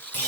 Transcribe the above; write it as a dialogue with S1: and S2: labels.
S1: Thank you.